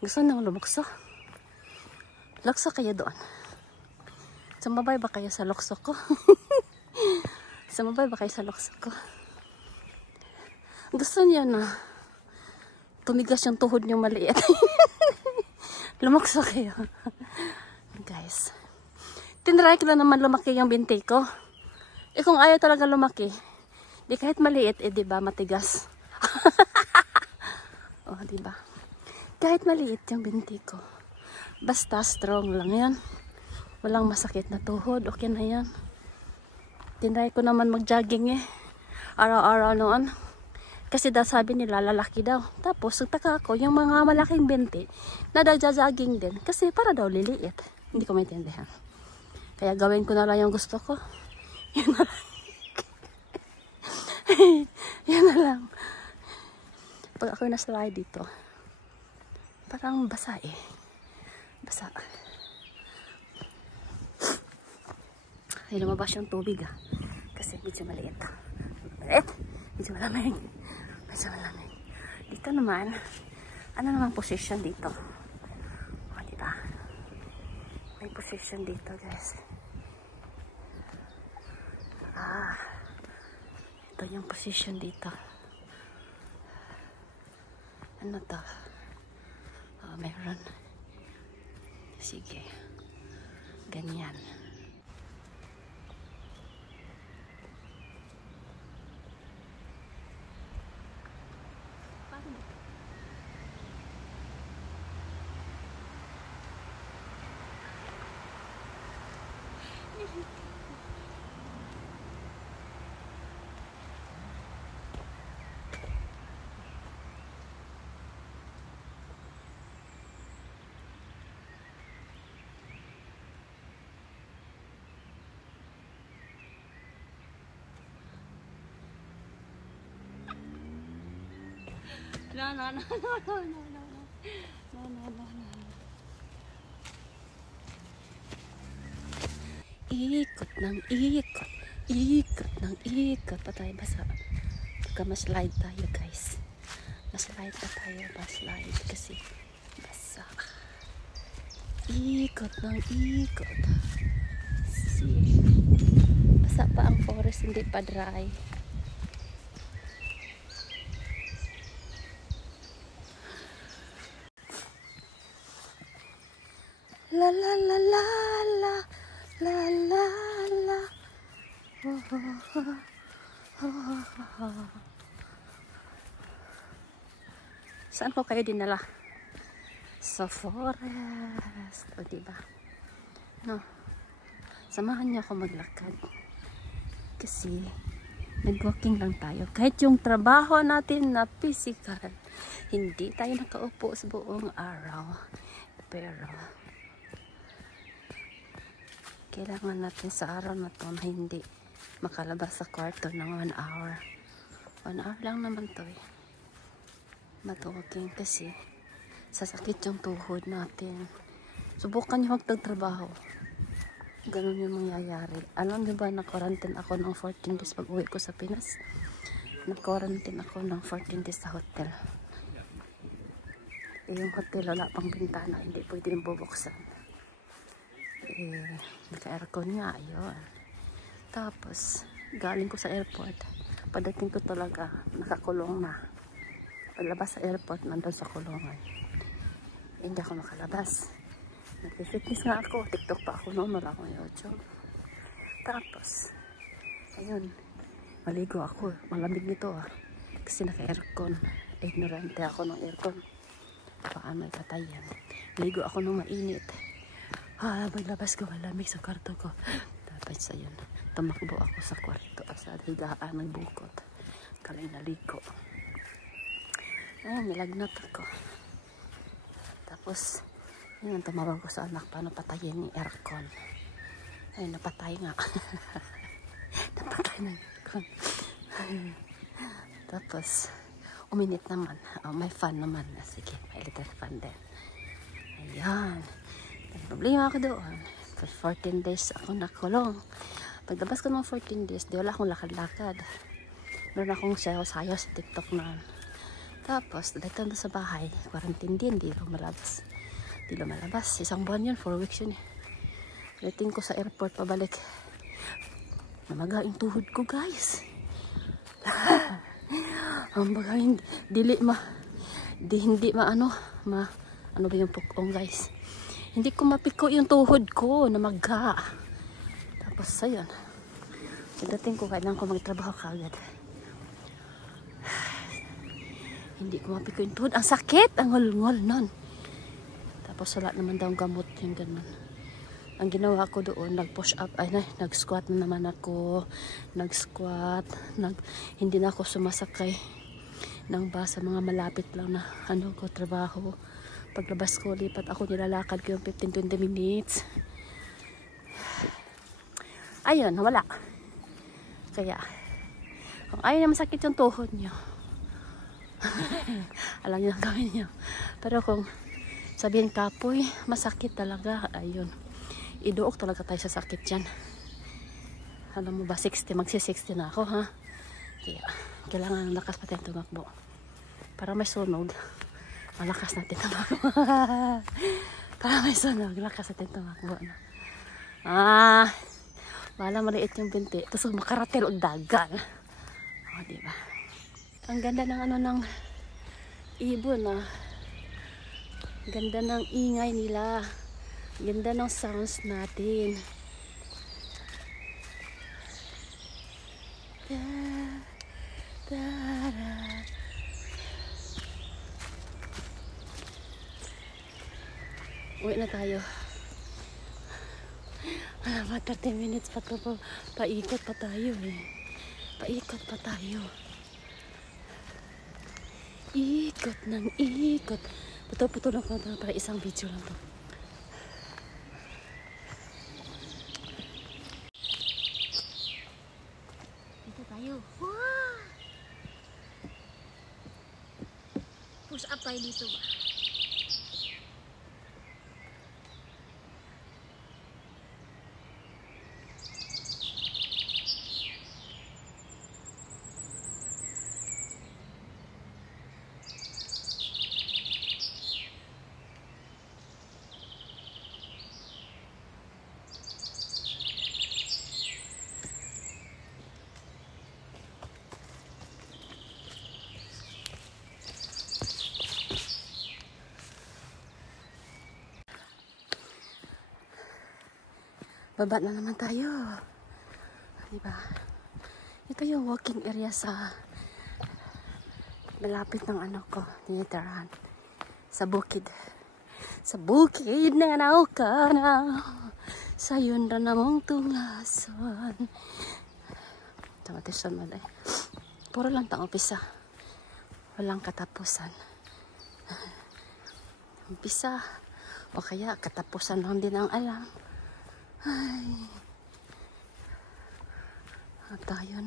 Gusto nang lumukso. Lukso kayo doon. Sumabay ba kayo sa lukso ko? Sumabay ba kayo sa lukso ko? Gusto niyo na tumigas yung tuhod niyo maliit. Lumukso kayo. Guys. Tinry ko na naman lumaki yung binti ko. Kung ayaw talaga lumaki, di kahit maliit, diba, matigas. Oh, diba? Kahit maliit yung binti ko. Basta strong lang yan. Walang masakit na tuhod. Okay na yan. Tinry ko naman mag-jogging araw-araw noon. Kasi daw sabi nila, lalaki daw. Tapos, nagtaka ako, yung mga malaking binti, nagja-jogging din. Kasi para daw liliit. Hindi ko maintindihan. Kaya gawin ko na lang yung gusto ko. Yan na lang. Yan na lang. Pag ako na-slide dito, parang basa Basa. Ay, lumabas yung tubig kasi medyo maliit. Medyo malamig. Medyo malamig. Dito naman, ano naman position dito? O, diba? May position dito, guys. Ito yung position dito. Ano to? Oh, meron. Sige. Ganyan. No. Ikot ng ikot. Ikot ng ikot. Patay basa. Pagka ma-slide tayo, guys. Ma-slide pa tayo. Ma-slide kasi basa. Ikot ng ikot. See. Basa pa ang forest. Hindi pa dry. La la la la la la la la. Saan ko kayo dinala? Sa forest. O diba? No. Samahan niyo ako maglakad. Kasi nag-walking lang tayo. Kahit yung trabaho natin na physical, hindi tayo nakaupo sa buong araw. Pero kailangan natin sa araw na to na hindi makalabas sa kwarto ng 1 hour. 1 hour lang naman to Matuwaking kasi sasakit yung tuhod natin. Subukan nyo magtagtrabaho. Ganun yung mangyayari. Alam nyo ba na quarantine ako ng 14 days pag uwi ko sa Pinas? Na-quarantine ako ng 14 days sa hotel. Yung hotel wala pang bintana, hindi pwede bubuksan. Naka-aircon nga, ayun. Tapos, galing ko sa airport. Pagdating ko talaga, nakakulong na. Paglabas sa airport, nandun sa kulungan. Hindi ako makalabas. Nag-fitness nga ako. TikTok pa ako noon, wala akong YouTube. Tapos, ayun, maligo ako. Malamig nito kasi naka-aircon. Ignorante ako ng aircon. Paano itatayan? Ligo ako ng mainit. Paglabas ko, malamig sa kwarto ko. Tapos ayun, tumakbo ako sa kwarto sa higaan, nagbukot. Kaling naligo. Ayun, nilagnat ako. Tapos, yun, tumawag ko sa anak, paano patayin ni aircon. Ayun, napatay nga. Napatay na aircon. Tapos, uminit naman. May fan naman. Sige, may little fan din. Ayan. Problema ako doon. For 14 days ako nakulong. Paglabas ko ng 14 days, di wala akong lakad-lakad. Meron akong sayaw-sayaw sa TikTok na Tapos, dito na sa bahay. Quarantine din, di lumalabas. Di lumalabas. 1 buwan yun, 4 weeks yun eh. Dating ko sa airport pabalik. Namaga yung tuhod ko, guys. Ang baga, hindi ano ba yung pukong, guys. Hindi ko mapiko yung tuhod ko, namaga. Tapos, ayun. Dating ko, kailangan ko magtrabaho kagad. Hindi ko mapiko yung tuhod. Ang sakit! Ang ngol-ngol nun. Tapos wala naman daw gamot yung ganun. Ang ginawa ko doon, nag-push up, nag-squat na naman ako. Nag-squat. Hindi na ako sumasakay ng bus sa mga malapit lang na trabaho. Paglabas ko, lipat ako, nilalakad ko yung 15-20 minutes. Ayun, wala. Kaya, kung ayaw na masakit yung tuhod nyo, alam niyo ang gawin niyo. Pero kung sabihin kapoy, masakit talaga, ayun. Iduok talaga tayo sa sakit dyan. Alam mo ba, 60, magsi-60 na ako, ha? Kaya, kailangan ng lakas pa tayong tumakbo. Para may sunog, malakas natin tumakbo. Para may sunog, lakas natin tumakbo. Wala maliit yung binti. Tapos makaratil o dagan. O, diba? Ang ganda ng ng ibon, Ganda ng ingay nila. Ganda ng sounds natin. Uwi na tayo. Wala ba 30 minutes pa to, paikot pa tayo eh. Paikot pa tayo. Ikot ng ikot. Puto-puto lang ko para isang video lang to. Dito tayo. Wow! Push up tayo dito ba? Baba na naman tayo. Diba? Ito yung walking area sa malapit ng ko, tinitirahan. Sa bukid. Sa bukid na nauka na sayon na namang tungason. Tamateson mo dahil. Puro lang tang umpisa. Walang katapusan. Umpisa. O kaya katapusan lang din ang alam. Ay, tayo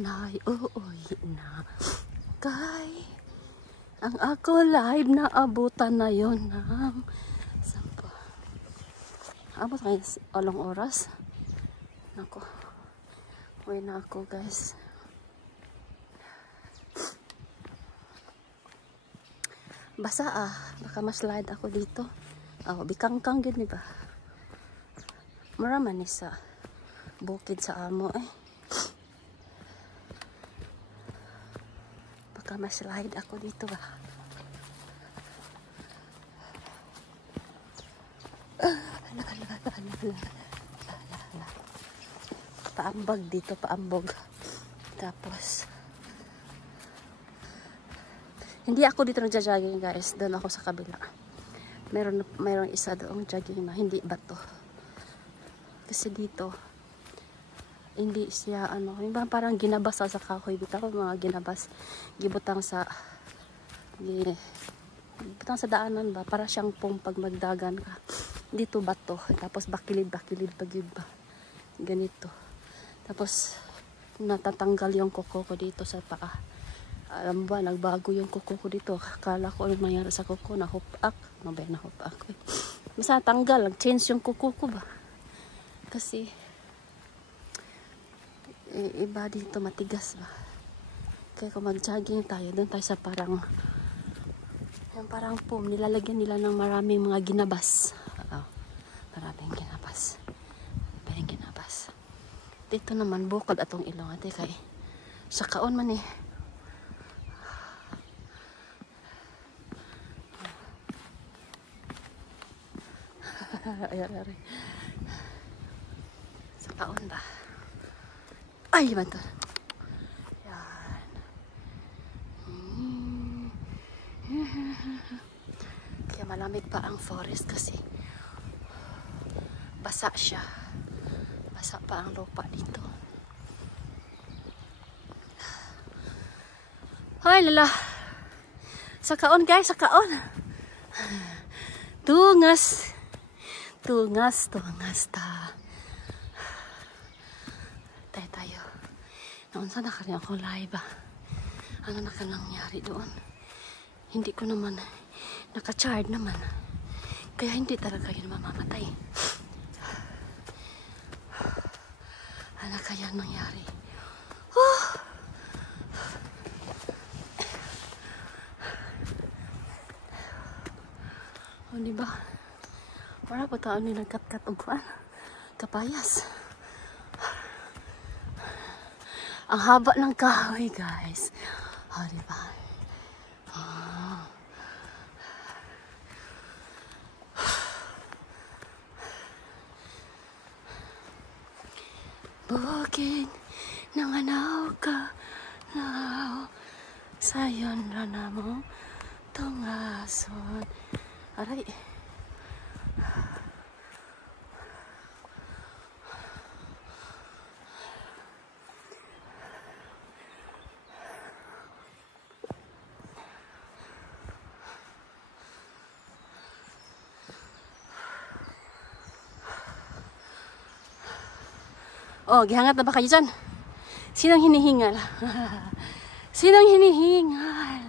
na ay uuwi na. Kay, ang ako live na abutan na yon ng 10. Abot ngayon, along oras. Nako, uwi na ako, guys. Basa baka maslide ako dito. Bikangkang gid ni ba? Maraman ni sa bukid sa amo Baka maslide ako dito ba? Paambag dito, paambog. Tapos hindi ako dito nagja-jogging, guys. Doon ako sa kabila. Mayroong isa doong jogging na hindi bato. Kasi dito, hindi siya, yung parang ginabas sa kahoy. Dito ako mga ginabas. Gibutang sa daanan ba? Para siyang pag magdagan ka. Dito bato. Tapos bakilid pag yun ba? Ganito. Tapos, natatanggal yung kuko ko dito sa paa. Alam ba, nagbago yung kuko ko dito. Akala ko ano mangyari sa kuko, nahupak. Ano ba yung nahupak? Basta tanggal, nag-change yung kuko ko ba? Kasi, iba dito matigas ba? Kaya kung mag-jogging tayo, doon tayo sa parang yung parang foam, nilalagyan nila ng maraming mga ginabas. Maraming ginabas. Maraming ginabas. Dito naman, bukod atong ilong. Ate kay sa kaon man eh. Ay. Sa kaon ba? Ay, manto. Yan. Kaya malamig pa ang forest kasi basa siya. Basa pa ang lupa dito. Hoy, lala. Sa kaon, guys. Sa kaon. Tungas. Tungas ta. Tayo. Noon sana ka rin ako live ba? Ano na ka nangyari doon? Hindi ko naman naka-charge naman. Kaya hindi talaga yun mamamatay. Ano kaya nangyari? Oh, diba? Wala pa taon ni nagkat-kat og kuan. Kapayas. Ang haba ng kahoy, guys. Oh, diba? Bukid ng anaw ka na sayon na mo tungason. Aray. Oh, gihangat na ba kayo dyan? Sinong hinihingal? Sinong hinihingal?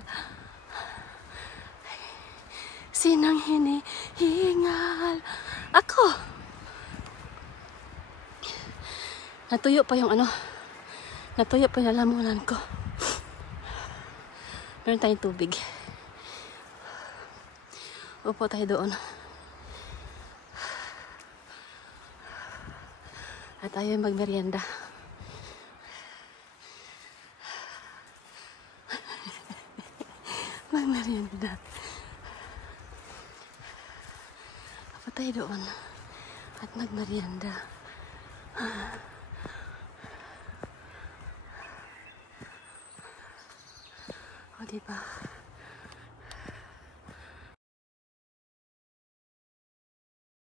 Sinong hinihingal? Ako! Natuyo pa yung ano. Natuyo pa yung lalamunan ko. Meron tayong tubig. Upo tayo doon. At tayo magmerienda. Magmerienda. Upo tayo doon. At magmerienda. O, diba?